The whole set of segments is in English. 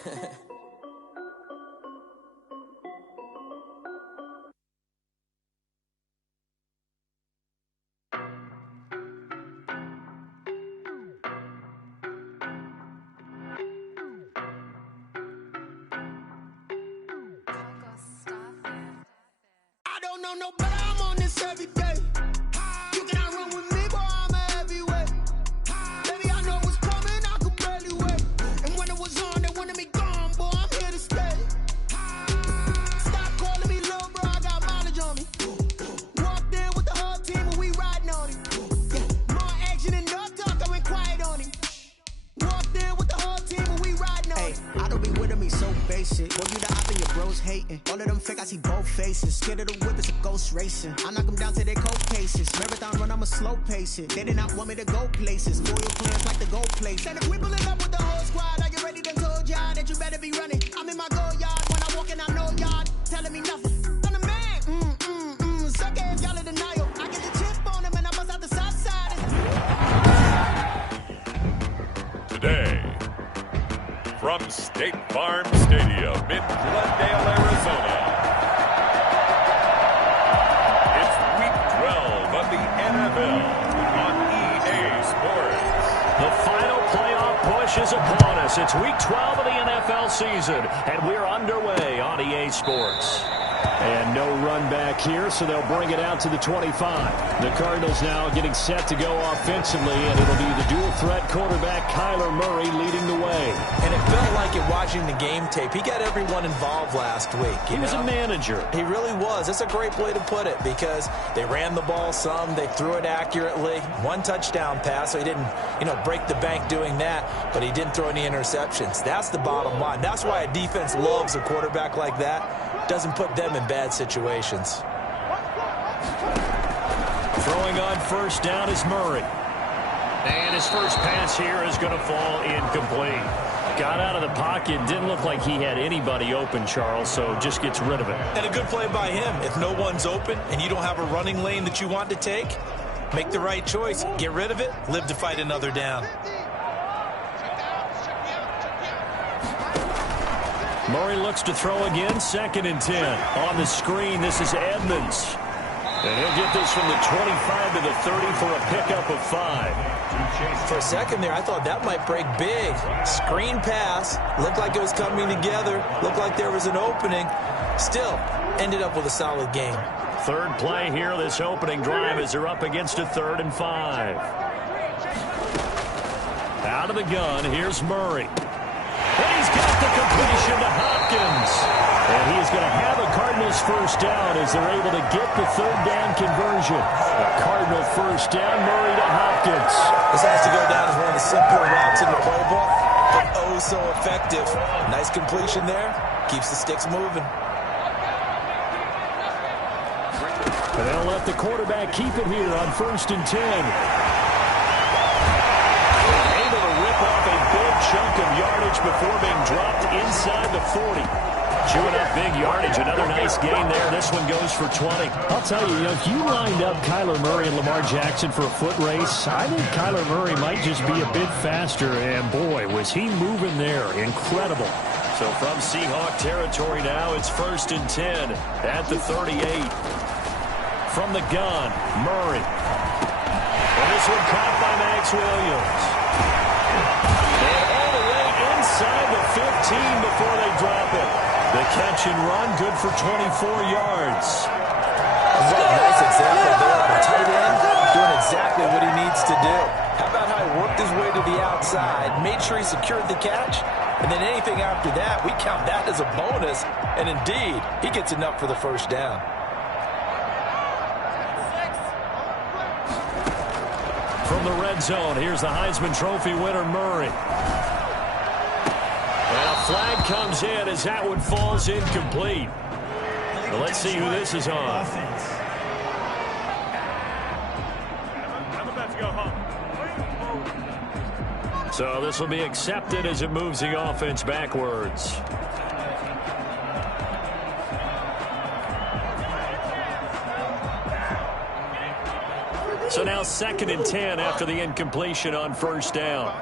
I don't know no better, I'm on this every day. You cannot run with me, boy, I'm a heavyweight. Baby, I know what's coming, I could barely wait. And when it was on, they wanted me gone, boy, I'm here to stay. Stop calling me little bro, I got mileage on me. Walked in with the whole team and we riding on him. Yeah, more action and no talk, I went quiet on him. Walked in with the whole team and we riding on him. I don't be with me so basic. Boy, you the op and your bros hating. All of them fake, I see both faces. Scared of the whip, it's a ghost racing. I knock them down to their cold cases. Marathon run, I'ma slow pace it. They did not want me to go places. Loyal plans like the gold place. And if we pulling up with the whole squad, are you ready? Done told y'all that you better be running. I'm in my go yard when I walk in, I know y'all telling me nothing. I'm the man, suck ass, y'all in denial. I get the chip on him and I bust out the south side. Today, from State Farm Stadium in Glendale, Arizona, it's Week 12 of the NFL on EA Sports. The final playoff push is upon us. It's Week 12 of the NFL season, and we're underway on EA Sports. And no run back here, so they'll bring it out to the 25. The Cardinals now getting set to go offensively, and it'll be the dual-threat quarterback Kyler Murray leading the way. And it felt like it watching the game tape. He got everyone involved last week. He was a manager. He really was. That's a great way to put it because they ran the ball some. They threw it accurately. One touchdown pass, so he didn't, break the bank doing that, but he didn't throw any interceptions. That's the bottom line. That's why a defense loves a quarterback like that. Doesn't put them in bad situations. Throwing on first down is Murray. And his first pass here is going to fall incomplete. Got out of the pocket. Didn't look like he had anybody open, Charles, so just gets rid of it. And a good play by him. If no one's open and you don't have a running lane that you want to take, make the right choice. Get rid of it. Live to fight another down. Murray looks to throw again, 2nd and 10. On the screen, this is Edmonds. And he'll get this from the 25 to the 30 for a pickup of 5. For a second there, I thought that might break big. Screen pass. Looked like it was coming together. Looked like there was an opening. Still, ended up with a solid game. Third play here, this opening drive as they're up against a 3rd and 5. Out of the gun, here's Murray. And he's got the completion to Hopkins. And he is going to have a Cardinals first down as they're able to get the 3rd down conversion. A Cardinal first down, Murray to Hopkins. This has to go down as one of the simpler routes in the playbook, but oh so effective. Nice completion there. Keeps the sticks moving. But they'll let the quarterback keep it here on 1st and 10. Able to rip off a big chunk of yardage before being dropped inside the 40. Chewing up big yardage. Another nice gain there. This one goes for 20. I'll tell you, if you lined up Kyler Murray and Lamar Jackson for a foot race, I think Kyler Murray might just be a bit faster. And, boy, was he moving there. Incredible. So from Seahawk territory now, it's 1st and 10 at the 38. From the gun, Murray. And this one caught by Max Williams. And all the way inside the 15 before they drop it. The catch and run, good for 24 yards. Nice example there of a tight end doing exactly what he needs to do. How about how he worked his way to the outside, made sure he secured the catch, and then anything after that, we count that as a bonus. And indeed, he gets enough for the first down. From the red zone, here's the Heisman Trophy winner, Murray. And a flag comes in as that one falls incomplete. Well, let's see who this is on. I'm about to go home. So this will be accepted as it moves the offense backwards. So now 2nd and 10 after the incompletion on first down.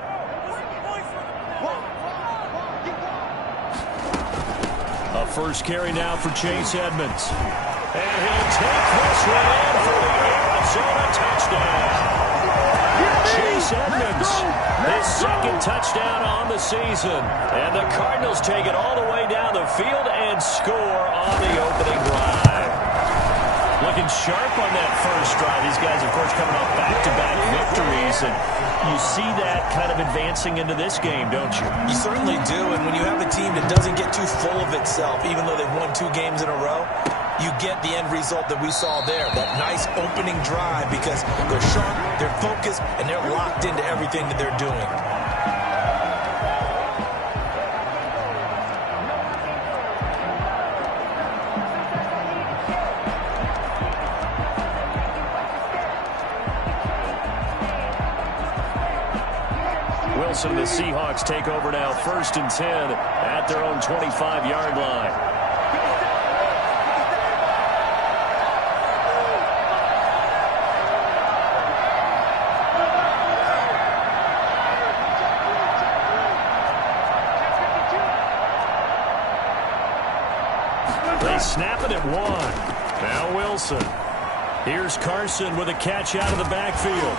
first carry now for Chase Edmonds. And he'll take this one in for the Arizona touchdown. Chase Edmonds, his second touchdown on the season. And the Cardinals take it all the way down the field and score on the opening drive. Looking sharp on that first drive. These guys, of course, coming off back-to-back victories. And you see that kind of advancing into this game, don't you? You certainly do. And when you have a team that doesn't get too full of itself, even though they've won 2 games in a row, you get the end result that we saw there, that nice opening drive, because they're sharp, they're focused, and they're locked into everything that they're doing. Wilson and the Seahawks take over now, 1st and 10 at their own 25-yard line. They snap it at 1. Now Wilson. Here's Carson with a catch out of the backfield.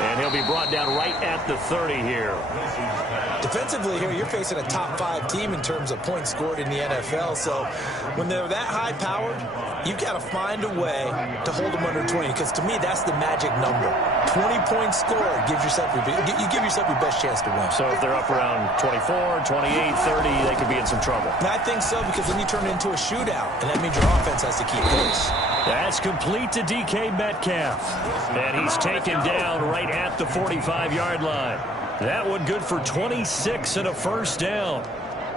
And he'll be brought down right at the 30 here. Defensively here, you're facing a top 5 team in terms of points scored in the NFL. So when they're that high-powered, you've got to find a way to hold them under 20. Because to me, that's the magic number. 20 points scored gives yourself you give yourself your best chance to win. So if they're up around 24, 28, 30, they could be in some trouble. And I think so, because then you turn it into a shootout, and that means your offense has to keep pace. That's complete to DK Metcalf. And he's taken down right at the 45-yard line. That one good for 26 and a first down.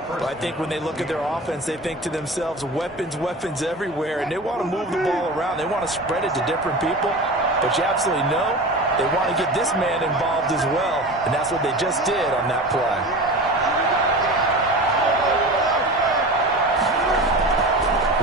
Well, I think when they look at their offense, they think to themselves, weapons, weapons everywhere, and they want to move the ball around. They want to spread it to different people. But you absolutely know they want to get this man involved as well, and that's what they just did on that play.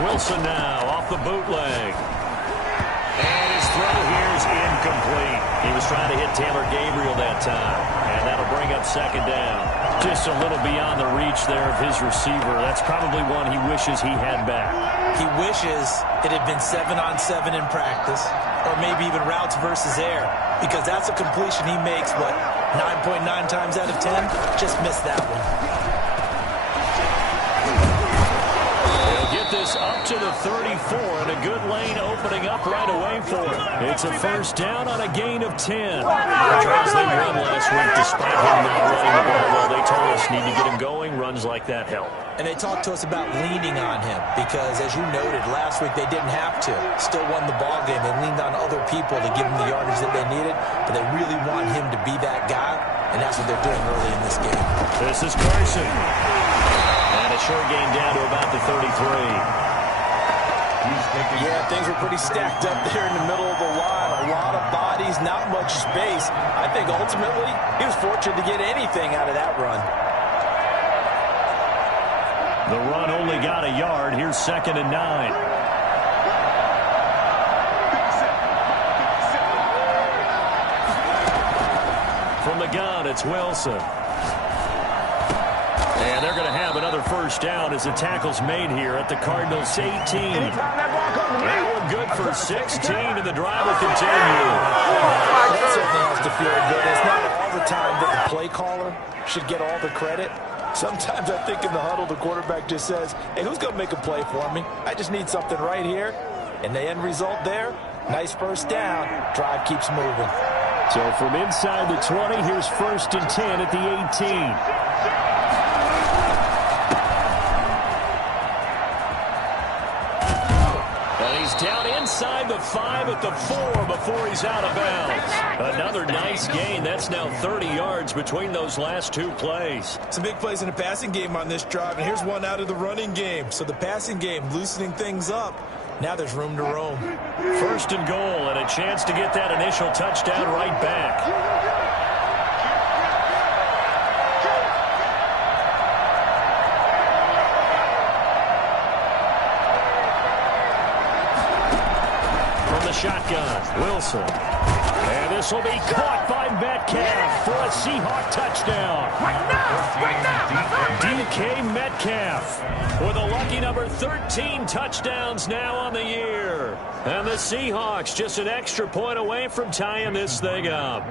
Wilson now off the bootleg. And his throw here is incomplete. He was trying to hit Taylor Gabriel that time. And that'll bring up 2nd down. Just a little beyond the reach there of his receiver. That's probably one he wishes he had back. He wishes it had been 7-on-7 in practice, or maybe even routes versus air, because that's a completion he makes, 9.9 times out of 10? Just missed that one. This up to the 34, and a good lane opening up right away for him. It's a first down on a gain of 10. Charles, they won last week despite him not running the ball well. They told us need to get him going. Runs like that help. And they talked to us about leaning on him because, as you noted, last week they didn't have to. Still won the ball game. They leaned on other people to give them the yardage that they needed, but they really want him to be that guy, and that's what they're doing early in this game. This is Carson. And a short gain down to about the 33. Yeah, things were pretty stacked up there in the middle of the line. A lot of bodies, not much space. I think ultimately he was fortunate to get anything out of that run. The run only got a yard. Here's 2nd and 9. From the gun, it's Wilson. And they're going to have another first down as the tackle's made here at the Cardinals' 18. That one good for 16, and the drive will continue. That certainly has to feel good. It's not all the time that the play caller should get all the credit. Sometimes I think in the huddle, the quarterback just says, hey, who's going to make a play for me? I just need something right here. And the end result there, nice first down. Drive keeps moving. So from inside the 20, here's 1st and 10 at the 18. Down inside the 5 at the 4 before he's out of bounds. Another nice gain. That's now 30 yards between those last 2 plays. Some big plays in the passing game on this drive, and here's one out of the running game. So the passing game loosening things up. Now there's room to roam. 1st and goal, and a chance to get that initial touchdown right back. Shotgun. Wilson. And This will be caught by Metcalf for a Seahawk touchdown. DK Metcalf with a lucky number 13 touchdowns now on the year. And the Seahawks just an extra point away from tying this thing up.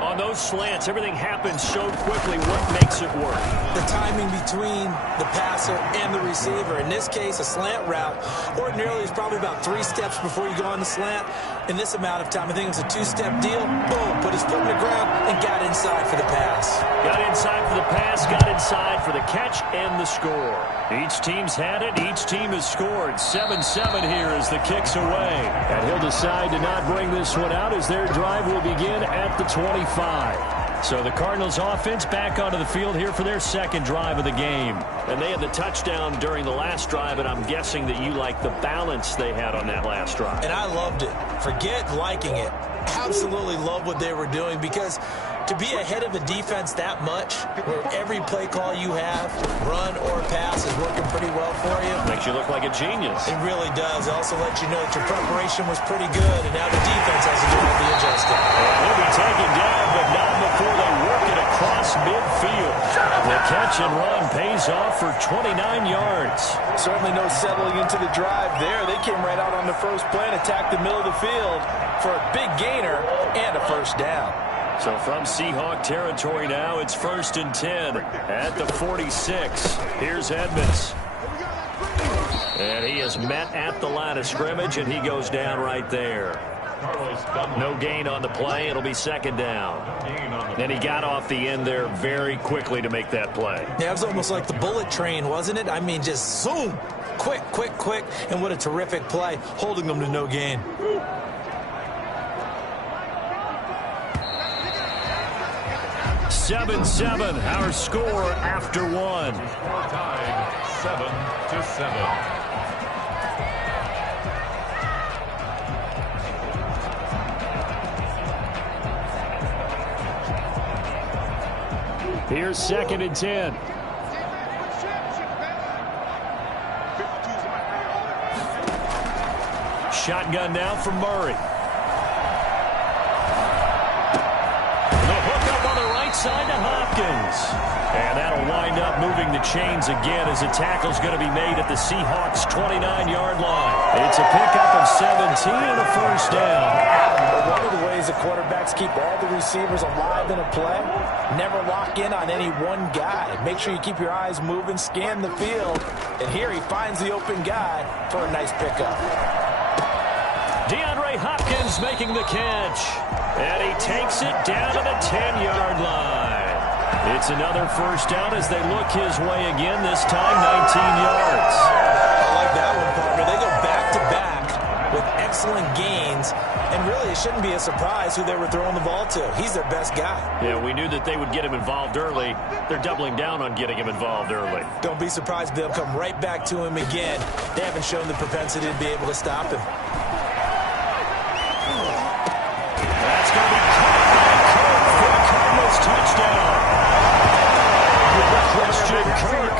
On those slants, everything happens so quickly. What makes it work? The timing between the passer and the receiver. In this case, a slant route ordinarily is probably about 3 steps before you go on the slant. In this amount of time, I think it was a 2-step deal. Boom, put his foot in the ground and got inside for the pass. Got inside for the pass, got inside for the catch and the score. Each team's had it. Each team has scored. 7-7 here as the kick's away. And he'll decide to not bring this one out as their drive will begin at the 25. So the Cardinals offense back onto the field here for their second drive of the game. And they had the touchdown during the last drive, and I'm guessing that you like the balance they had on that last drive. And I loved it. Forget liking it. Absolutely love what they were doing, because to be ahead of a defense that much, where every play call you have, run or pass, is working pretty well for you. Makes you look like a genius. It really does. It also lets you know that your preparation was pretty good, and now the defense has to do all the adjusting. He'll be taken down, but not before they work it across midfield. The catch and run pays off for 29 yards. Certainly no settling into the drive there. They came right out on the first play and attacked the middle of the field for a big gainer and a first down. So from Seahawk territory now, it's 1st and 10 at the 46. Here's Edmonds. And he is met at the line of scrimmage, and he goes down right there. No gain on the play. It'll be second down. Then he got off the end there very quickly to make that play. Yeah, it was almost like the bullet train, wasn't it? I mean, just zoom. Quick, quick, quick. And what a terrific play, holding them to no gain. Seven, our score after one. Time 7-7. Here's 2nd and 10. Shotgun now from Murray. The hook up on the right side to Hopkins. And that'll wind up moving the chains again as a tackle's going to be made at the Seahawks' 29-yard line. It's a pickup of 17 and a first down. One of the ways the quarterbacks keep all the receivers alive in a play, never lock in on any one guy. Make sure you keep your eyes moving, scan the field, and here he finds the open guy for a nice pickup. DeAndre Hopkins making the catch, and he takes it down to the 10-yard line. It's another first down as they look his way again, this time 19 yards. I like that one, partner. They go back-to-back with excellent gains, and really it shouldn't be a surprise who they were throwing the ball to. He's their best guy. Yeah, we knew that they would get him involved early. They're doubling down on getting him involved early. Don't be surprised if they'll come right back to him again. They haven't shown the propensity to be able to stop him. That's going to be caught by Kirk for the Cardinals touchdown. Christian Kirk,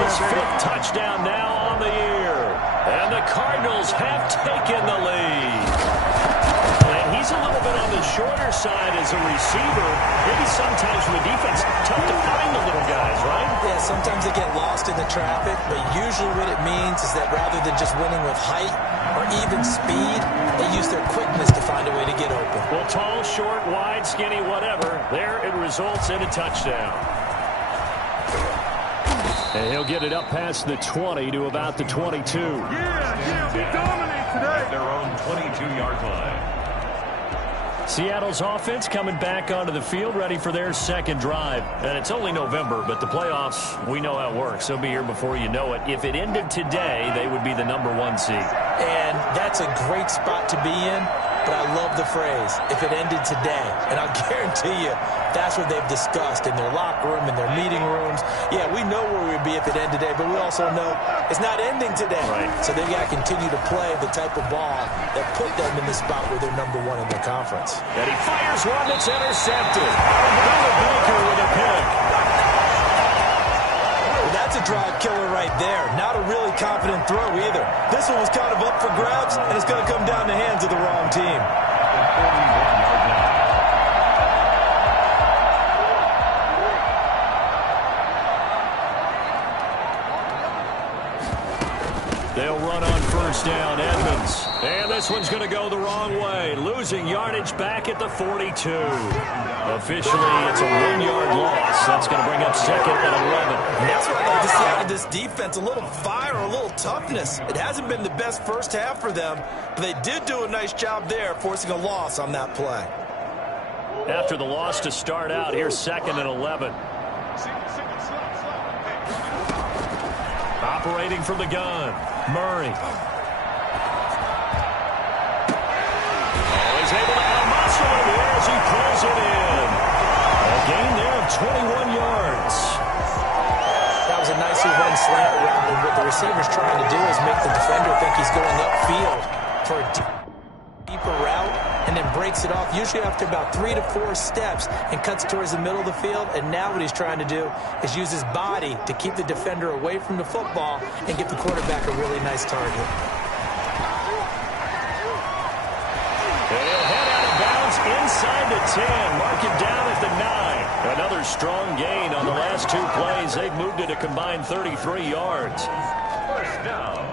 his 5th touchdown now on the year. And the Cardinals have taken the lead. And he's a little bit on the shorter side as a receiver. Maybe sometimes from the defense, tough to find the little guys, right? Yeah, sometimes they get lost in the traffic, but usually what it means is that rather than just winning with height or even speed, they use their quickness to find a way to get open. Well, tall, short, wide, skinny, whatever, there it results in a touchdown. And he'll get it up past the 20 to about the 22. Yeah, we dominate today. At their own 22-yard line. Seattle's offense coming back onto the field, ready for their second drive. And it's only November, but the playoffs, we know how it works. They'll be here before you know it. If it ended today, they would be the #1 seed. And that's a great spot to be in, but I love the phrase, if it ended today. And I'll guarantee you, that's what they've discussed in their locker room, in their meeting rooms. Yeah, we know where we'd be if it ended today, but we also know it's not ending today. Right. So they've got to continue to play the type of ball that put them in the spot where they're #1 in their conference. And he fires one that's intercepted. Billy Baker with a pick. Well, that's a drive killer right there. Not a really confident throw either. This one was kind of up for grabs, and it's going to come down the hands of the wrong team. 41-yard They'll run on first down, Edmonds. And this one's going to go the wrong way. Losing yardage back at the 42. Officially, it's a 1-yard loss. That's going to bring up second and 11. And that's what I'd like to see out of this defense, a little fire, a little toughness. It hasn't been the best first half for them, but they did do a nice job there, forcing a loss on that play. After the loss to start out, here's second and 11. Operating from the gun, Murray. He's able to out-muscle him here as he pulls it in. A gain there of 21 yards. That was a nicely run slant route, and what the receiver's trying to do is make the defender think he's going upfield for a deeper route, and then breaks it off, usually after about 3 to 4 steps, and cuts towards the middle of the field. And now what he's trying to do is use his body to keep the defender away from the football and give the quarterback a really nice target. They'll head out of bounds inside the 10. Mark it down at the 9. Another strong gain on the last 2 plays. They've moved it a combined 33 yards. First down.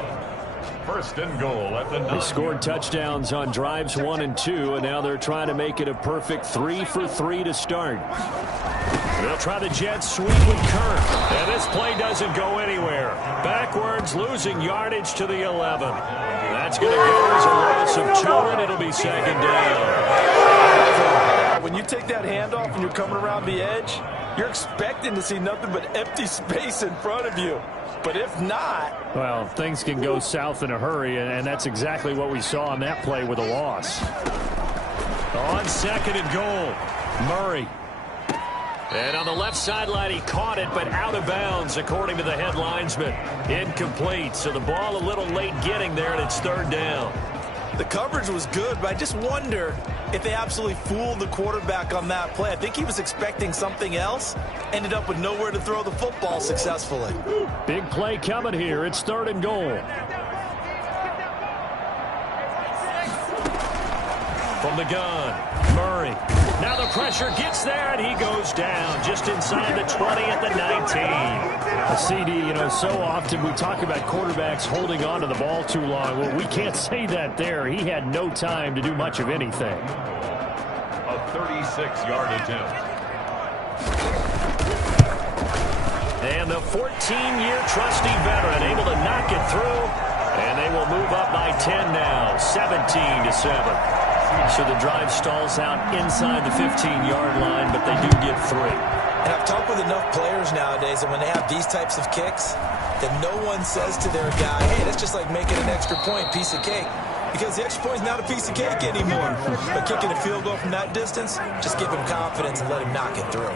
First and goal at the 9. They scored touchdowns on drives 1 and 2, and now they're trying to make it a perfect 3 for 3 to start. They'll try the jet sweep with Kirk. And this play doesn't go anywhere. Backwards, losing yardage to the 11. That's going to go as a loss of 2, and it'll be second down. When you take that handoff and you're coming around the edge, you're expecting to see nothing but empty space in front of you. But if not... Well, things can go south in a hurry, and that's exactly what we saw on that play with a loss. On second and goal, Murray. And on the left sideline, he caught it, but out of bounds, according to the head linesman. Incomplete, so the ball a little late getting there, and it's third down. The coverage was good, but I just wonder if they absolutely fooled the quarterback on that play. I think he was expecting something else, ended up with nowhere to throw the football successfully. Big play coming here. It's third and goal. From the gun, Murray. Now the pressure gets there, and he goes down just inside the 20 at the 19. CD, so often we talk about quarterbacks holding on to the ball too long. Well, we can't say that there. He had no time to do much of anything. A 36-yard attempt. And the 14-year trusty veteran able to knock it through, and they will move up by 10 now, 17-7. So the drive stalls out inside the 15-yard line, but they do get 3. And I've talked with enough players nowadays that when they have these types of kicks, that no one says to their guy, hey, that's just like making an extra point, piece of cake. Because the extra point is not a piece of cake anymore. But kicking a field goal from that distance, just give him confidence and let him knock it through.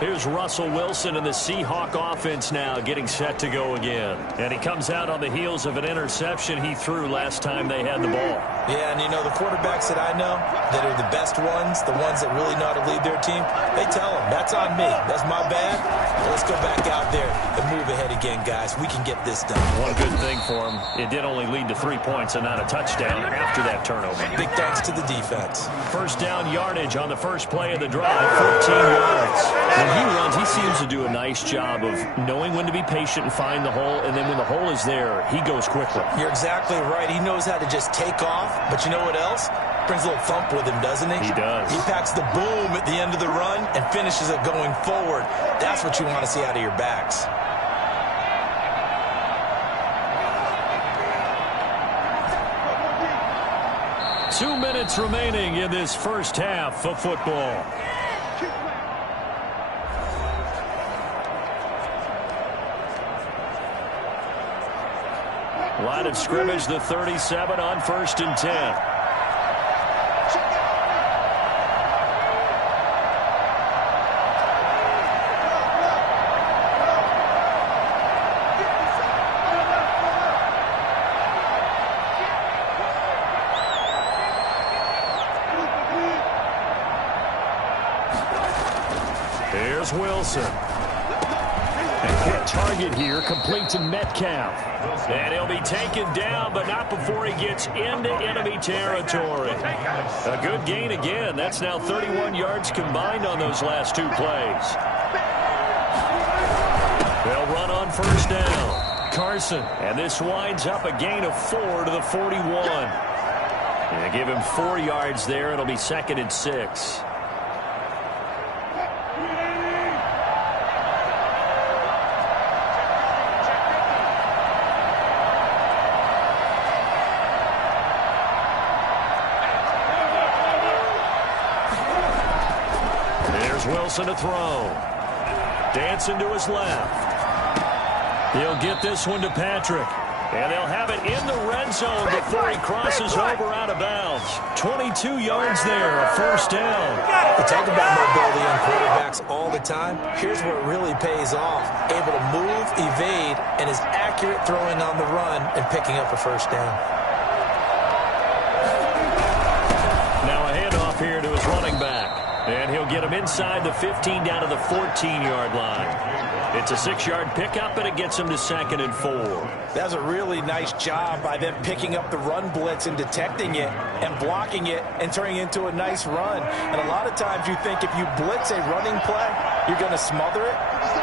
Here's Russell Wilson and the Seahawk offense now getting set to go again. And he comes out on the heels of an interception he threw last time they had the ball. Yeah, and the quarterbacks that I know that are the best ones, the ones that really know how to lead their team, they tell them, that's on me. That's my bad. Well, let's go back out there and move ahead again, guys. We can get this done. One good thing for him, it did only lead to 3 points and not a touchdown after that turnover. Big thanks to the defense. First down yardage on the first play of the drive, 14 yards. When he runs, he seems to do a nice job of knowing when to be patient and find the hole, and then when the hole is there, he goes quickly. You're exactly right. He knows how to just take off, but you know what else? Brings a little thump with him, doesn't he? He does. He packs the boom at the end of the run and finishes it going forward. That's what you want to see out of your backs. Two minutes remaining in this first half of football. Line of scrimmage, the 37 on first and 10. Here's Wilson. Target here, complete to Metcalf. And he'll be taken down, but not before he gets into enemy territory. A good gain again. That's now 31 yards combined on those last 2 plays. They'll run on first down. Carson. And this winds up a gain of 4 to the 41. And give him 4 yards there. It'll be 2nd and 6. There's Wilson to throw. Dancing to his left. He'll get this one to Patrick. And they'll have it in the red zone before he crosses over out of bounds. 22 yards there, a first down. We talk about mobility on quarterbacks all the time. Here's where it really pays off. Able to move, evade, and is accurate throwing on the run and picking up a first down. Now a handoff here to his running back. And he'll get him inside the 15 down to the 14-yard line. It's a 6-yard pickup, and it gets him to 2nd and 4. That's a really nice job by them picking up the run blitz and detecting it and blocking it and turning it into a nice run. And a lot of times you think if you blitz a running play, you're going to smother it.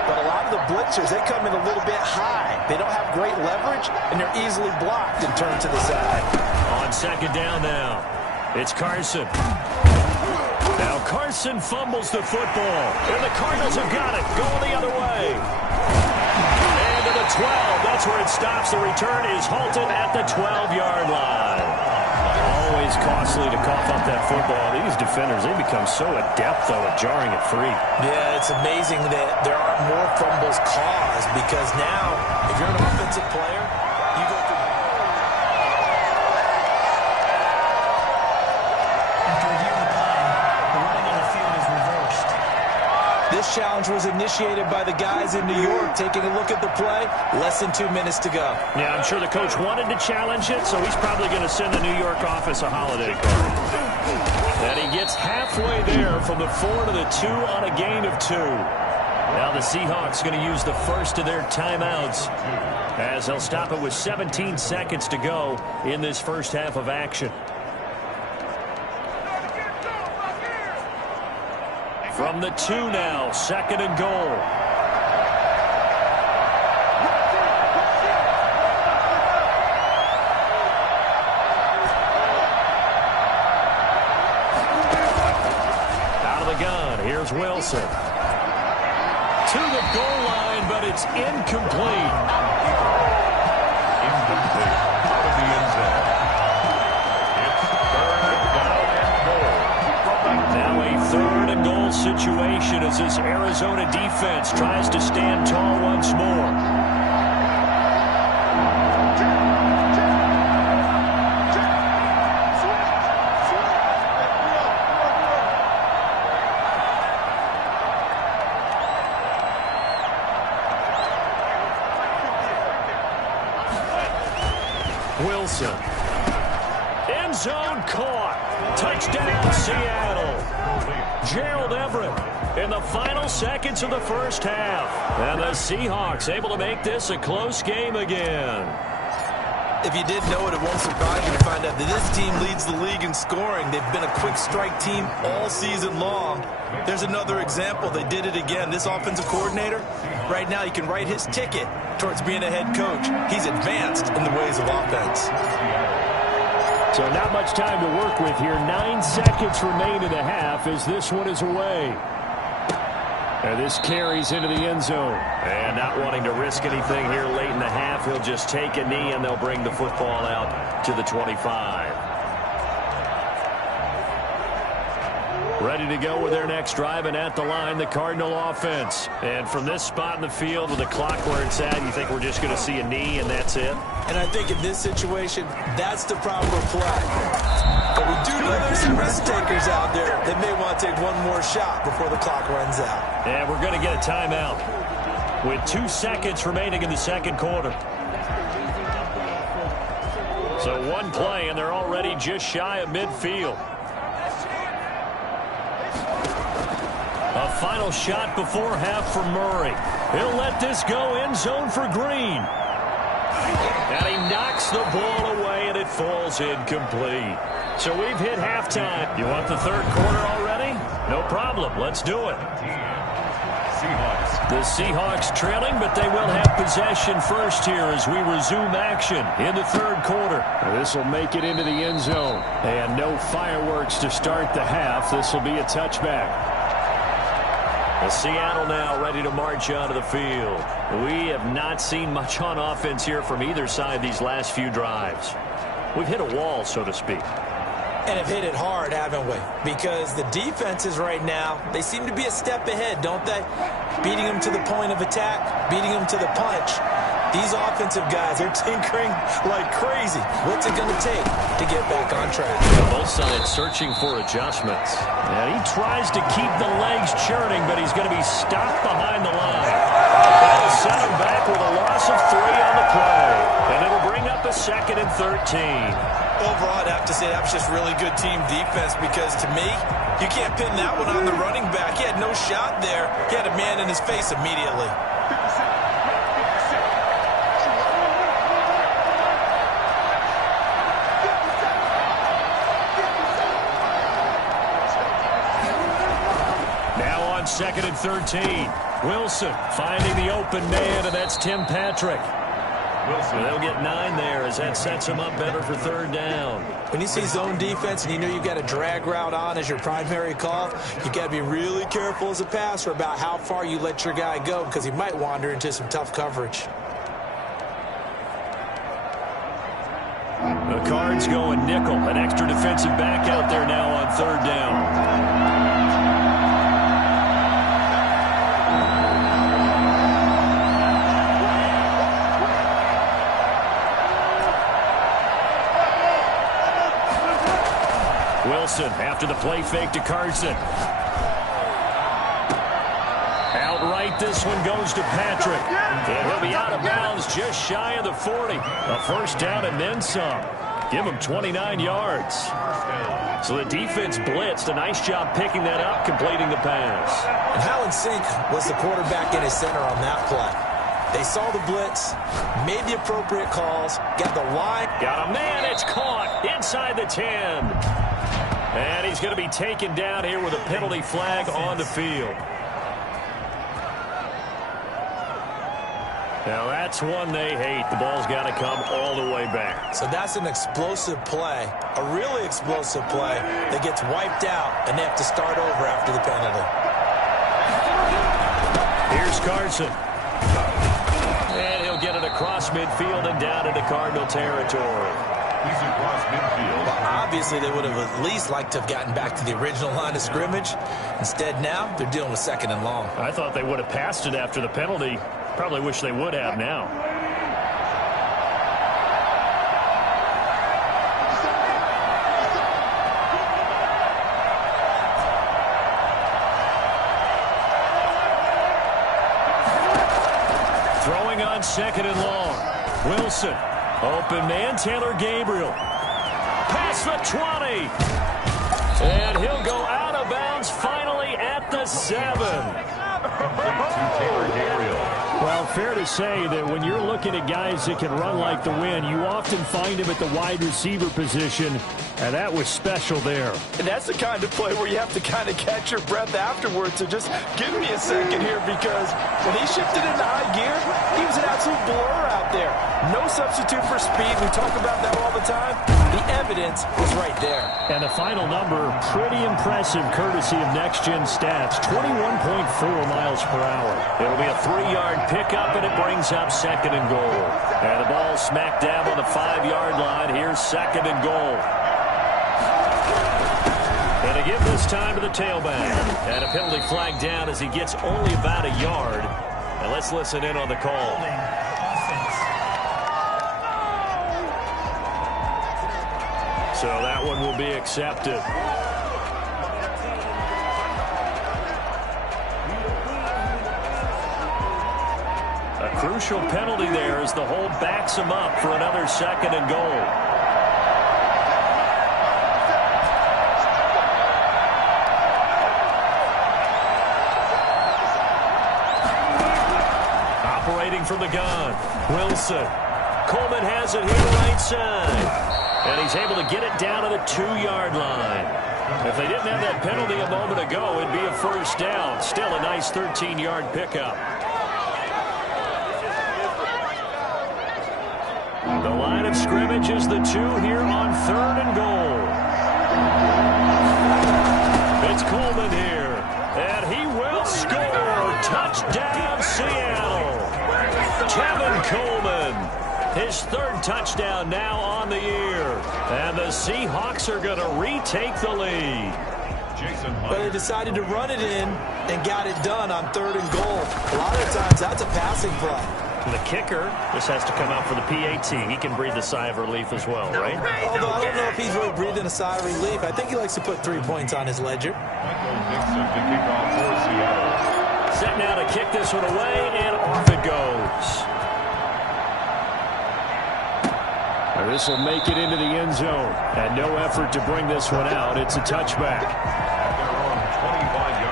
But a lot of the blitzers, they come in a little bit high. They don't have great leverage, and they're easily blocked and turned to the side. On 2nd down now, it's Carson. Now Carson fumbles the football, and the Cardinals have got it, going the other way. And to the 12, that's where it stops. The return is halted at the 12-yard line. Always costly to cough up that football. These defenders, they become so adept, though, at jarring it free. Yeah, it's amazing that there aren't more fumbles caused because now, if you're an offensive player, you go through. This challenge was initiated by the guys in New York. Taking a look at the play, less than 2 minutes to go. Yeah, I'm sure the coach wanted to challenge it, so he's probably going to send the New York office a holiday card. And he gets halfway there from the 4 to the 2 on a gain of 2. Now the Seahawks going to use the first of their timeouts as they'll stop it with 17 seconds to go in this first half of action. From the 2 now, 2nd and goal. Out of the gun, here's Wilson. To the goal line, but it's incomplete. Incomplete. Out of the end zone. It's 3rd down and goal. Now a 3rd and goal situation as this Arizona defense tries to stand tall once more. Wilson. End zone caught. Touchdown, Seattle. Gerald Everett in the final seconds of the first half. And the Seahawks able to make this a close game again. If you didn't know it, it won't surprise you to find out that this team leads the league in scoring. They've been a quick strike team all season long. There's another example. They did it again. This offensive coordinator, right now, you can write his ticket towards being a head coach. He's advanced in the ways of offense. So not much time to work with here. 9 seconds remain in the half as this one is away. And this carries into the end zone. And not wanting to risk anything here late in the half, he'll just take a knee and they'll bring the football out to the 25. Ready to go with their next drive, and at the line, the Cardinal offense. And from this spot in the field with the clock where it's at, you think we're just going to see a knee and that's it? And I think in this situation, that's the proper play. But we do know there's some risk takers out there that may want to take one more shot before the clock runs out. And we're going to get a timeout with 2 seconds remaining in the second quarter. So one play, and they're already just shy of midfield. A final shot before half for Murray. He'll let this go end zone for Green. And he knocks the ball away, and it falls incomplete. So we've hit halftime. You want the third quarter already? No problem. Let's do it. The Seahawks trailing, but they will have possession first here as we resume action in the third quarter. This will make it into the end zone. And no fireworks to start the half. This will be a touchback. Seattle now ready to march onto the field. We have not seen much on offense here from either side these last few drives. We've hit a wall, so to speak. And have hit it hard, haven't we? Because the defenses right now, they seem to be a step ahead, don't they? Beating them to the point of attack, beating them to the punch. These offensive guys are tinkering like crazy. What's it going to take to get back on track? Both sides searching for adjustments. And he tries to keep the legs churning, but he's going to be stopped behind the line. That'll set him back with a loss of 3 on the play. And it'll bring up a 2nd and 13. Overall, I'd have to say that was just really good team defense because, to me, you can't pin that one on the running back. He had no shot there. He had a man in his face immediately. Now on 2nd and 13. Wilson finding the open man, and that's Tim Patrick. They'll get 9 there as that sets him up better for 3rd down. When you see zone defense and you know you've got a drag route on as your primary call, you've got to be really careful as a passer about how far you let your guy go because he might wander into some tough coverage. The Cards going nickel. An extra defensive back out there now on 3rd down. Wilson after the play fake to Carson. Outright, this one goes to Patrick. And he'll be out of bounds just shy of the 40. A 1st down and then some. Give him 29 yards. So the defense blitzed. A nice job picking that up, completing the pass. And how in sync was the quarterback in his center on that play? They saw the blitz, made the appropriate calls, got the line. Got a man, it's caught inside the 10. And he's going to be taken down here with a penalty flag on the field. Now that's one they hate. The ball's got to come all the way back. So that's an explosive play, a really explosive play that gets wiped out, and they have to start over after the penalty. Here's Carson. And he'll get it across midfield and down into Cardinal territory. He's across midfield. Well, obviously, they would have at least liked to have gotten back to the original line of scrimmage. Instead, now they're dealing with 2nd and long. I thought they would have passed it after the penalty. Probably wish they would have now. Throwing on 2nd and long. Wilson. Open man, Taylor Gabriel. Past the 20. And he'll go out of bounds finally at the 7. Taylor Gabriel. Well, fair to say that when you're looking at guys that can run like the wind, you often find him at the wide receiver position, and that was special there. And that's the kind of play where you have to kind of catch your breath afterwards. So just give me a second here, because when he shifted into high gear, he was an absolute blur out there. No substitute for speed. We talk about that all the time. The evidence was right there. And the final number, pretty impressive courtesy of Next Gen Stats, 21.4 miles per hour. It'll be a 3-yard pickup, and it brings up 2nd and goal. And the ball smack dab on the 5-yard line. Here's 2nd and goal. And to give this time to the tailback. And a penalty flag down as he gets only about a yard. And let's listen in on the call. So that one will be accepted. A crucial penalty there as the hold backs him up for another 2nd and goal. Operating from the gun, Wilson. Coleman has it here right side. And he's able to get it down to the 2-yard line. If they didn't have that penalty a moment ago, it'd be a 1st down. Still a nice 13-yard pickup. The line of scrimmage is the 2 here on 3rd and goal. It's Coleman here, and he will score. Touchdown, Seattle. Tevin Coleman, his 3rd touchdown now on the year. And the Seahawks are going to retake the lead. But they decided to run it in and got it done on 3rd and goal. A lot of times that's a passing play. The kicker, this has to come out for the PAT. He can breathe a sigh of relief as well, right? Although I don't know if he's really breathing a sigh of relief. I think he likes to put 3 points on his ledger. Set now to kick this one away, and off it goes. This will make it into the end zone. And no effort to bring this one out. It's a touchback.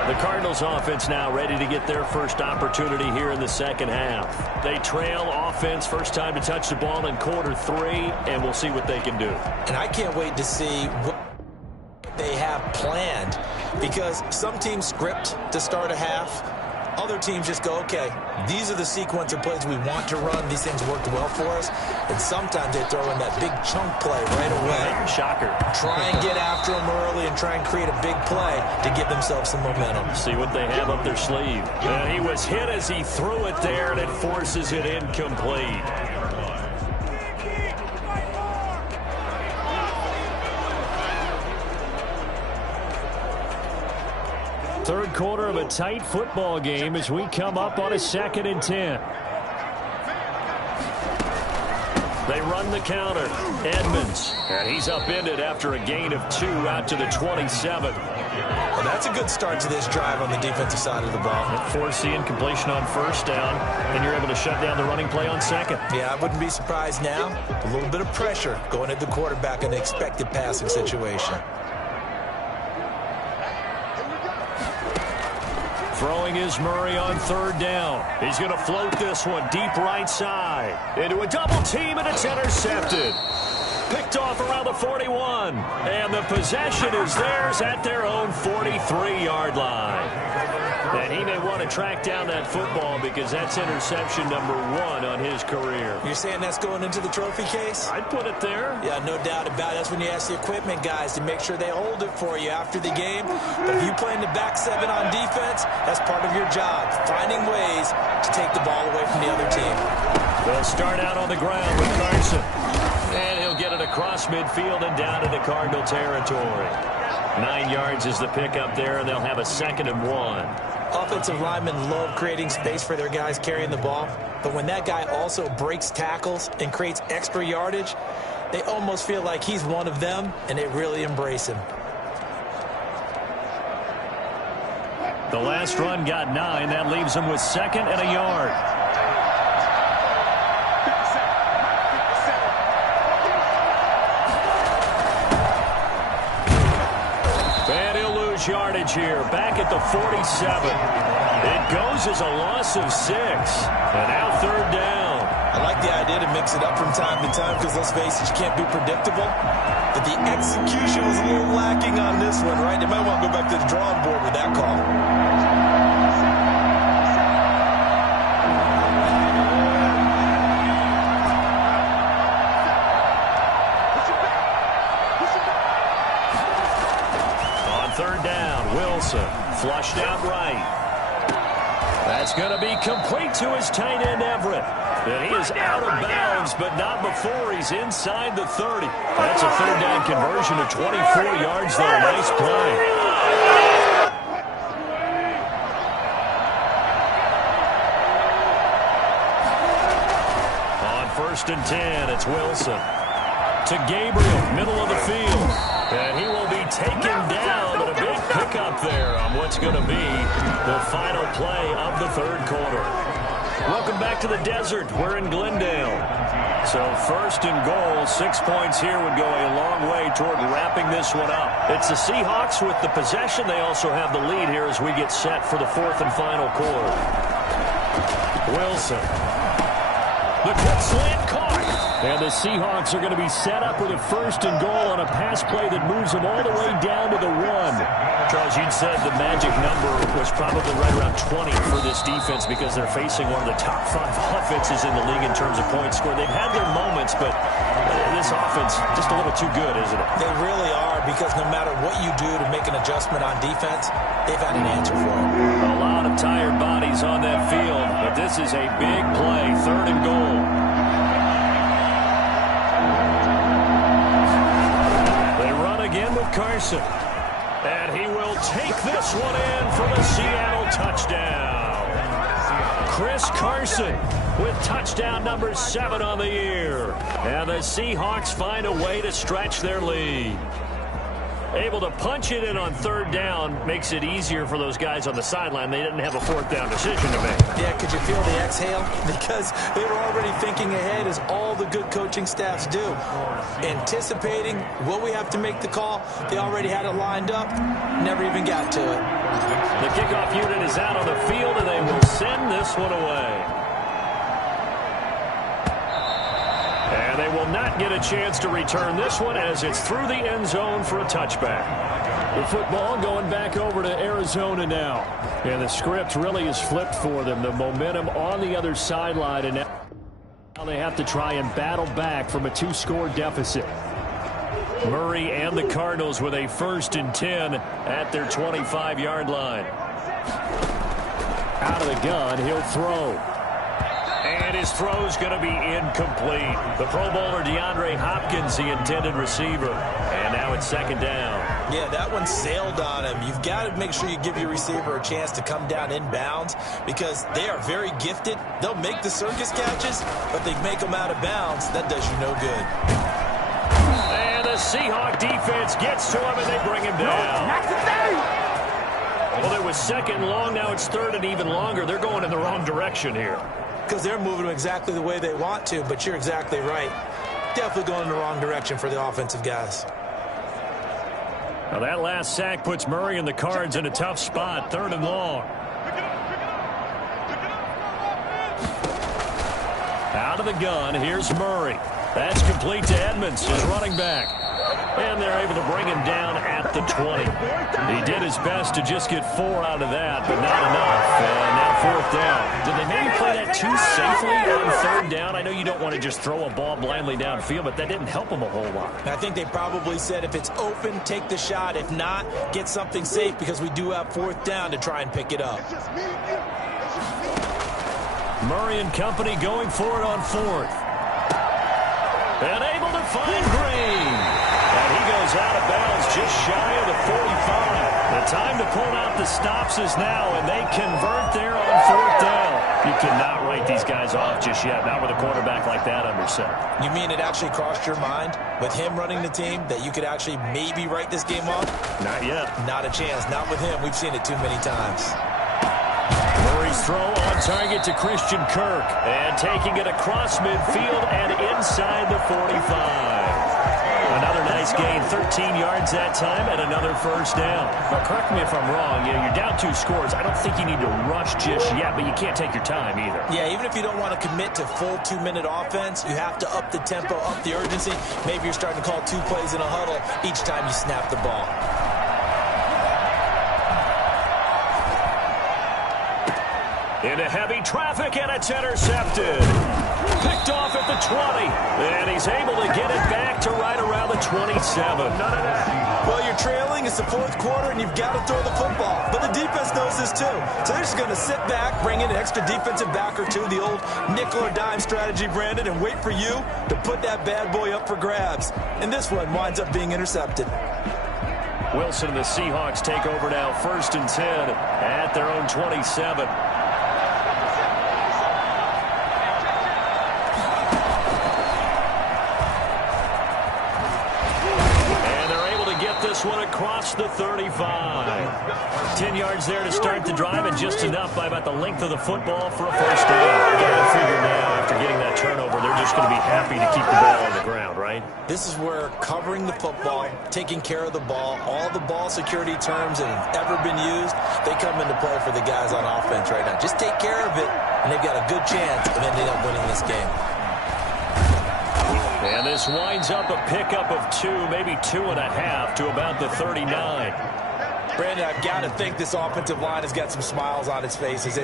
The Cardinals offense now ready to get their first opportunity here in the second half. They trail offense, first time to touch the ball in quarter 3, and we'll see what they can do. And I can't wait to see what they have planned, because some teams script to start a half. Other teams just go, okay, these are the sequence of plays we want to run. These things worked well for us. And sometimes they throw in that big chunk play right away. Shocker. Try and get after them early and try and create a big play to give themselves some momentum. See what they have up their sleeve. And he was hit as he threw it there, and it forces it incomplete. Third quarter of a tight football game as we come up on a 2nd and 10. They run the counter. Edmonds. And he's upended after a gain of 2 out to the 27. Well, that's a good start to this drive on the defensive side of the ball. Force the incompletion on 1st down, and you're able to shut down the running play on 2nd. Yeah, I wouldn't be surprised now. A little bit of pressure going at the quarterback in the expected passing situation. Throwing is Murray on 3rd down. He's going to float this one deep right side. Into a double team, and it's intercepted. Picked off around the 41. And the possession is theirs at their own 43-yard line. And he may want to track down that football because that's interception number 1 on his career. You're saying that's going into the trophy case? I'd put it there. Yeah, no doubt about it. That's when you ask the equipment guys to make sure they hold it for you after the game. But if you play in the back 7 on defense, that's part of your job, finding ways to take the ball away from the other team. They'll start out on the ground with Carson. And he'll get it across midfield and down into Cardinal territory. 9 yards is the pickup there, and they'll have a 2nd and 1. Offensive linemen love creating space for their guys carrying the ball, but when that guy also breaks tackles and creates extra yardage, they almost feel like he's one of them, and they really embrace him. The last run got 9. That leaves them with 2nd and a yard. Yardage here, back at the 47. It goes as a loss of 6. And now 3rd down. I like the idea to mix it up from time to time because, let's face it, you can't be predictable. But the execution was a little lacking on this one, right? They might want to go back to the drawing board with that call. Flushed out right. That's going to be complete to his tight end, Everett. And he is out of bounds, but not before he's inside the 30. That's a 3rd down conversion of 24 yards there. Nice play. On 1st and 10, it's Wilson. To Gabriel, middle of the field. And he will be taken down, but a big pickup there on what's going to be the final play of the 3rd quarter. Welcome back to the desert. We're in Glendale. So 1st and goal, 6 points here would go a long way toward wrapping this one up. It's the Seahawks with the possession. They also have the lead here as we get set for the 4th and final quarter. Wilson. The quick slant caught. And the Seahawks are going to be set up with a 1st and goal on a pass play that moves them all the way down to the 1. Charles, you'd said the magic number was probably right around 20 for this defense because they're facing one of the top 5 offenses in the league in terms of points scored. They've had their moments, but this offense just a little too good, isn't it? They really are, because no matter what you do to make an adjustment on defense, they've had an answer for it. A lot of tired bodies on that field, but this is a big play, 3rd and goal. They run again with Carson. And he will take this one in for the Seattle touchdown. Chris Carson with touchdown number 7 on the year. And the Seahawks find a way to stretch their lead. Able to punch it in on 3rd down makes it easier for those guys on the sideline. They didn't have a 4th down decision to make. Yeah, could you feel the exhale? Because they were already thinking ahead, as all the good coaching staffs do. Anticipating, will we have to make the call? They already had it lined up. Never even got to it. The kickoff unit is out on the field, and they will send this one away. And they will not get a chance to return this one as it's through the end zone for a touchback. The football going back over to Arizona now. And the script really is flipped for them. The momentum on the other sideline, and now they have to try and battle back from a 2-score deficit. Murray and the Cardinals with a 1st and 10 at their 25-yard line. Out of the gun, he'll throw. And his throw's going to be incomplete. The Pro Bowler DeAndre Hopkins, the intended receiver. And now it's 2nd down. Yeah, that one sailed on him. You've got to make sure you give your receiver a chance to come down inbounds, because they are very gifted. They'll make the circus catches, but they make them out of bounds. That does you no good. And the Seahawk defense gets to him, and they bring him down. Well, it was 2nd and long. Now it's 3rd and even longer. They're going in the wrong direction here. Because they're moving them exactly the way they want to, but you're exactly right. Definitely going in the wrong direction for the offensive guys. Now that last sack puts Murray and the Cards in a tough spot, 3rd and long. Out of the gun, here's Murray. That's complete to Edmonds, his running back. And they're able to bring him down at the 20. He did his best to just get 4 out of that, but not enough. And now 4th down. Did they maybe play that too safely on 3rd down? I know you don't want to just throw a ball blindly downfield, but that didn't help them a whole lot. I think they probably said, if it's open, take the shot. If not, get something safe, because we do have 4th down to try and pick it up. Murray and company going for it on 4th. And able to find Green. And he goes out of bounds just shy of the 45. The time to pull out the stops is now, and they convert there on 4th down. You cannot write these guys off just yet, not with a quarterback like that under center. You mean it actually crossed your mind, with him running the team, that you could actually maybe write this game off? Not yet. Not a chance. Not with him. We've seen it too many times. Murray's throw on target to Christian Kirk. And taking it across midfield and inside the 45. Another nice gain, 13 yards that time, and another 1st down. Now, correct me if I'm wrong. You're down 2 scores. I don't think you need to rush just yet, but you can't take your time either. Yeah, even if you don't want to commit to full 2-minute offense, you have to up the tempo, up the urgency. Maybe you're starting to call 2 plays in a huddle each time you snap the ball. Into heavy traffic, and it's intercepted. Picked off at the 20, and he's able to get it back to right around the 27. None of that. Well, you're trailing. It's the 4th quarter, and you've got to throw the football. But the defense knows this, too. So they're just going to sit back, bring in an extra defensive back or two, the old nickel or dime strategy, Brandon, and wait for you to put that bad boy up for grabs. And this one winds up being intercepted. Wilson and the Seahawks take over now, 1st and 10 at their own 27. This one across the 35. 10 yards there to start the drive, and just enough by about the length of the football for a 1st down. You got to figure now, after getting that turnover, they're just going to be happy to keep the ball on the ground, right? This is where covering the football, taking care of the ball, all the ball security terms that have ever been used, they come into play for the guys on offense right now. Just take care of it, and they've got a good chance of ending up winning this game. this winds up a pickup of 2, maybe 2.5 to about the 39. Brandon, I've got to think this offensive line has got some smiles on its faces.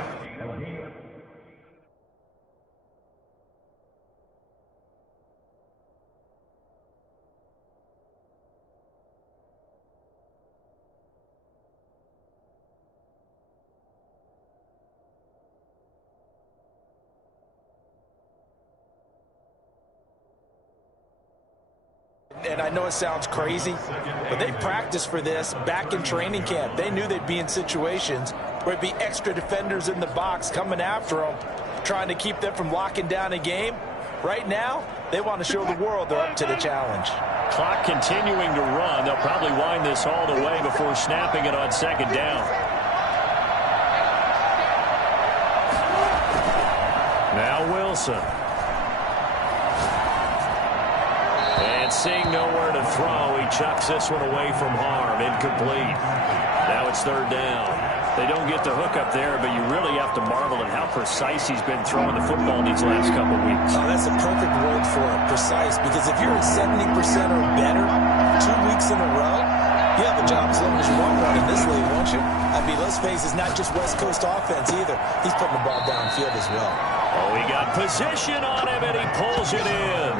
And I know it sounds crazy, but they practiced for this back in training camp. They knew they'd be in situations where it'd be extra defenders in the box coming after them, trying to keep them from locking down a game. Right now, they want to show the world they're up to the challenge. Clock continuing to run. They'll probably wind this all the way before snapping it on second down. Now Wilson. And seeing nowhere to throw, he chucks this one away from harm. Incomplete. Now it's third down. They don't get the hook up there, but you really have to marvel at how precise he's been throwing the football these last couple weeks. Oh, that's a perfect word for it, precise, because if you're at 70% or better 2 weeks in a row, you have a job as long as you want one in this league, won't you? I mean, let's face it, it's not just West Coast offense either. He's putting the ball downfield as well. Oh, he got position on him, and he pulls it in.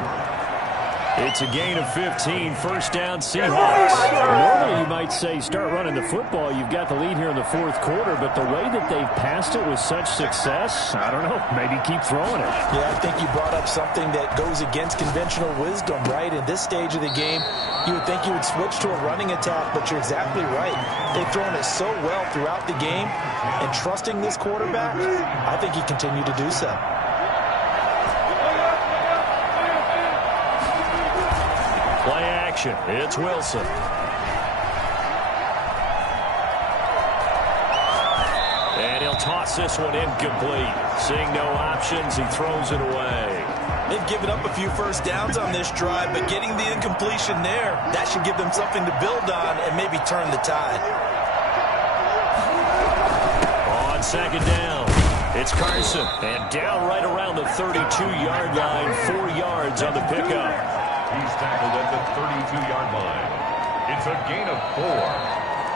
It's a gain of 15, first down Seahawks. Normally you might say start running the football. You've got the lead here in the fourth quarter, but the way that they've passed it with such success, I don't know, maybe keep throwing it. Yeah, I think you brought up something that goes against conventional wisdom, right? In this stage of the game, you would think you would switch to a running attack, but you're exactly right. They've thrown it so well throughout the game, and trusting this quarterback, I think he continued to do so. Play action. It's Wilson. And he'll toss this one incomplete. Seeing no options, he throws it away. They've given up a few first downs on this drive, but getting the incompletion there, that should give them something to build on and maybe turn the tide. On second down, it's Carson. And down right around the 32-yard line, 4 yards on the pickup. He's tackled at the 32-yard line. It's a gain of 4,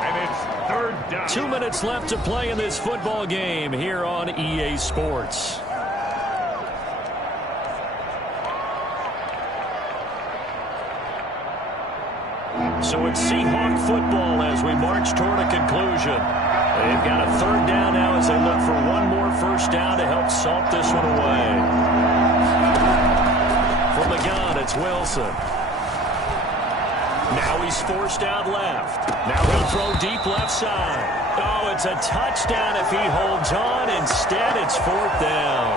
and it's third down. 2 minutes left to play in this football game here on EA Sports. So it's Seahawk football as we march toward a conclusion. They've got a third down now as they look for one more first down to help salt this one away. From the gun, it's Wilson. Now he's forced out left. Now he'll throw deep left side. Oh, it's a touchdown if he holds on. Instead, it's fourth down.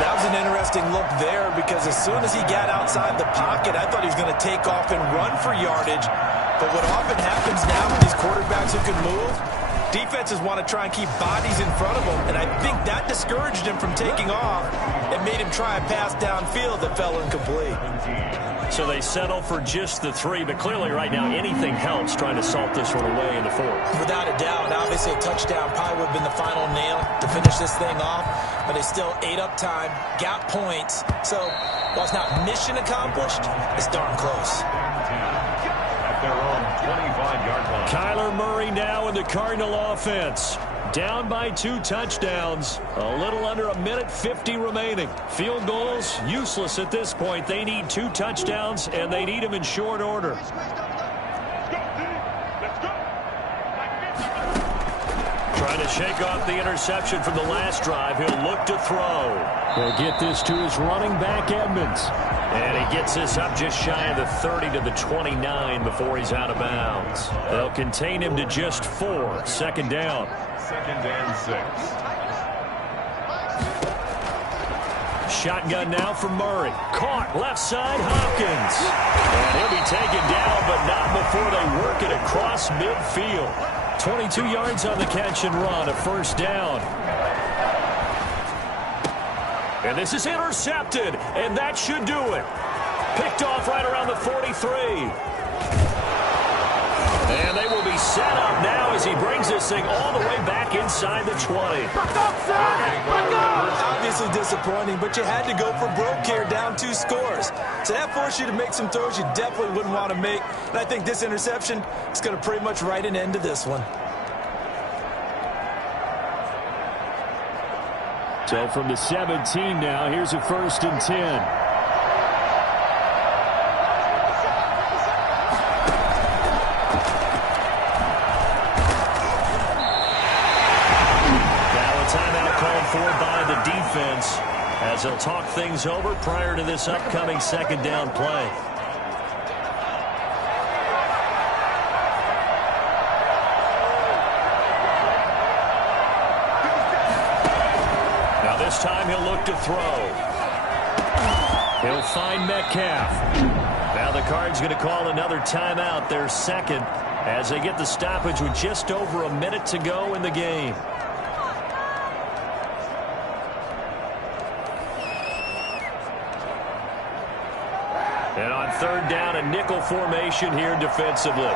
That was an interesting look there because as soon as he got outside the pocket, I thought he was going to take off and run for yardage. But what often happens now with these quarterbacks who can move, defenses want to try and keep bodies in front of him, and I think that discouraged him from taking off and made him try a pass downfield that fell incomplete. So they settle for just the 3, but clearly right now anything helps trying to salt this one away in the fourth. Without a doubt, obviously a touchdown probably would have been the final nail to finish this thing off, but they still ate up time, got points, so while it's not mission accomplished, it's darn close. At their own 25-yard line. Kyler Murray now in the Cardinal offense. Down by 2 touchdowns. A little under a minute 50 remaining. Field goals, useless at this point. They need 2 touchdowns, and they need them in short order. Trying to shake off the interception from the last drive. He'll look to throw. He'll get this to his running back, Edmonds. And he gets this up just shy of the 30 to the 29 before he's out of bounds. They'll contain him to just 4. Second down. Second and 6. Shotgun now for Murray. Caught left side, Hopkins. And he'll be taken down, but not before they work it across midfield. 22 yards on the catch and run, a first down. And this is intercepted, and that should do it. Picked off right around the 43. And they will be set up now as he brings this thing all the way back inside the 20. Obviously disappointing, but you had to go for broke here, down 2 scores. So that forced you to make some throws you definitely wouldn't want to make. And I think this interception is going to pretty much write an end to this one. So from the 17 now, here's a 1st and 10. For by the defense as they'll talk things over prior to this upcoming 2nd down play. Now this time he'll look to throw. He'll find Metcalf. Now the Cards going to call another timeout, their 2nd, as they get the stoppage with just over a minute to go in the game. And on 3rd down, a nickel formation here defensively.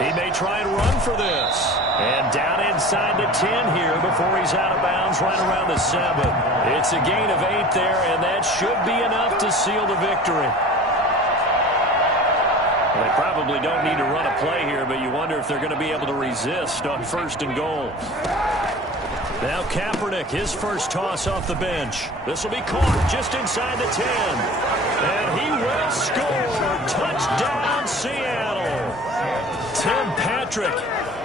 He may try and run for this. And down inside the 10 here before he's out of bounds right around the 7. It's a gain of 8 there, and that should be enough to seal the victory. Well, they probably don't need to run a play here, but you wonder if they're going to be able to resist on 1st and goal. Now Kaepernick, his first toss off the bench. This will be caught just inside the 10. And he will score. Touchdown, Seattle. Tim Patrick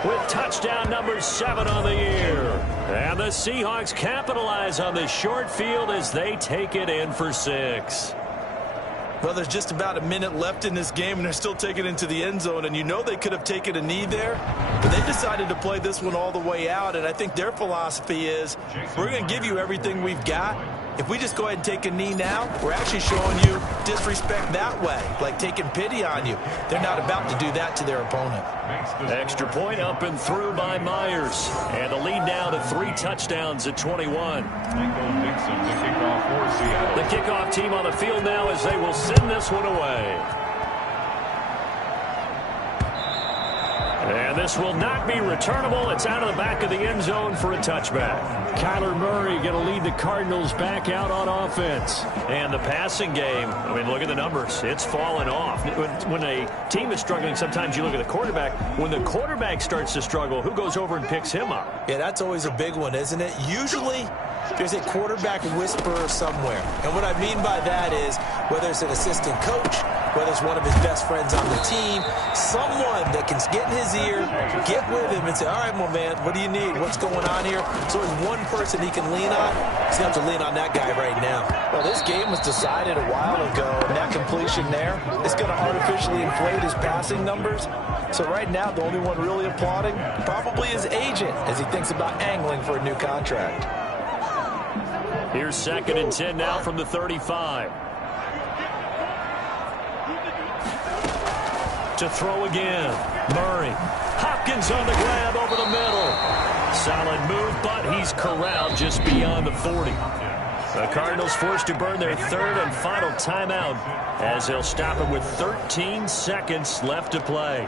with touchdown number 7 on the year. And the Seahawks capitalize on this short field as they take it in for 6. Well, there's just about a minute left in this game, and they're still taking it into the end zone. And you know they could have taken a knee there, but they decided to play this one all the way out. And I think their philosophy is, we're going to give you everything we've got. If we just go ahead and take a knee now, we're actually showing you disrespect that way, like taking pity on you. They're not about to do that to their opponent. Extra point up and through by Myers. And the lead now to 3 touchdowns at 21. The kickoff team on the field now as they will send this one away. And this will not be returnable. It's out of the back of the end zone for a touchback. Kyler Murray going to lead the Cardinals back out on offense. And the passing game, I mean, look at the numbers. It's fallen off. When a team is struggling, sometimes you look at the quarterback. When the quarterback starts to struggle, who goes over and picks him up? Yeah, that's always a big one, isn't it? Usually there's a quarterback whisperer somewhere. And what I mean by that is whether it's an assistant coach, whether it's one of his best friends on the team, someone that can get in his ear, get with him and say, all right, my man, what do you need? What's going on here? So there's one person he can lean on. He's going to have to lean on that guy right now. Well, this game was decided a while ago, and that completion there is going to artificially inflate his passing numbers. So right now, the only one really applauding probably his agent as he thinks about angling for a new contract. Here's 2nd and 10 now from the 35. To throw again. Murray. Hopkins on the grab over the middle. Solid move, but he's corralled just beyond the 40. The Cardinals forced to burn their 3rd and final timeout as they'll stop it with 13 seconds left to play.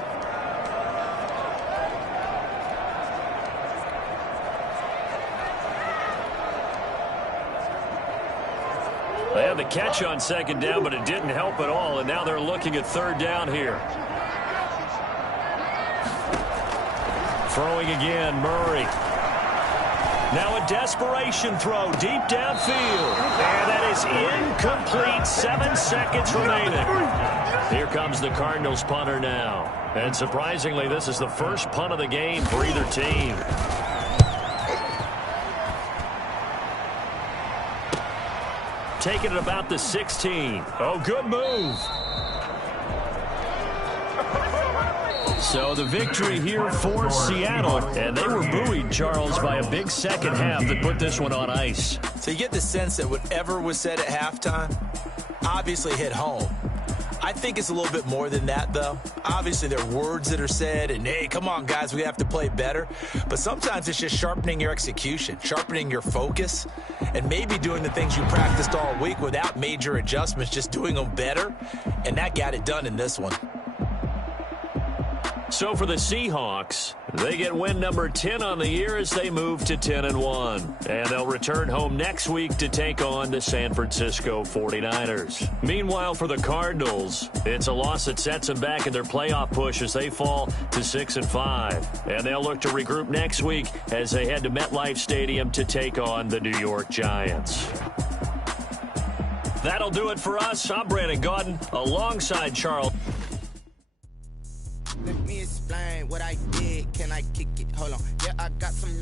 They had the catch on 2nd down, but it didn't help at all, and now they're looking at 3rd down here. Throwing again, Murray. Now a desperation throw deep downfield. And that is incomplete. 7 seconds remaining. Here comes the Cardinals punter now. And surprisingly, this is the first punt of the game for either team. Taking it about the 16. Oh, good move. So the victory here for Seattle. And they were buoyed, Charles, by a big second half that put this one on ice. So you get the sense that whatever was said at halftime obviously hit home. I think it's a little bit more than that, though. Obviously, there are words that are said, and, hey, come on, guys, we have to play better. But sometimes it's just sharpening your execution, sharpening your focus, and maybe doing the things you practiced all week without major adjustments, just doing them better. And that got it done in this one. So for the Seahawks, they get win number 10 on the year as they move to 10-1. And they'll return home next week to take on the San Francisco 49ers. Meanwhile, for the Cardinals, it's a loss that sets them back in their playoff push as they fall to 6-5. And they'll look to regroup next week as they head to MetLife Stadium to take on the New York Giants. That'll do it for us. I'm Brandon Gaudin alongside Charles. Let me explain what I did. Can I kick it? Hold on. Yeah, I got some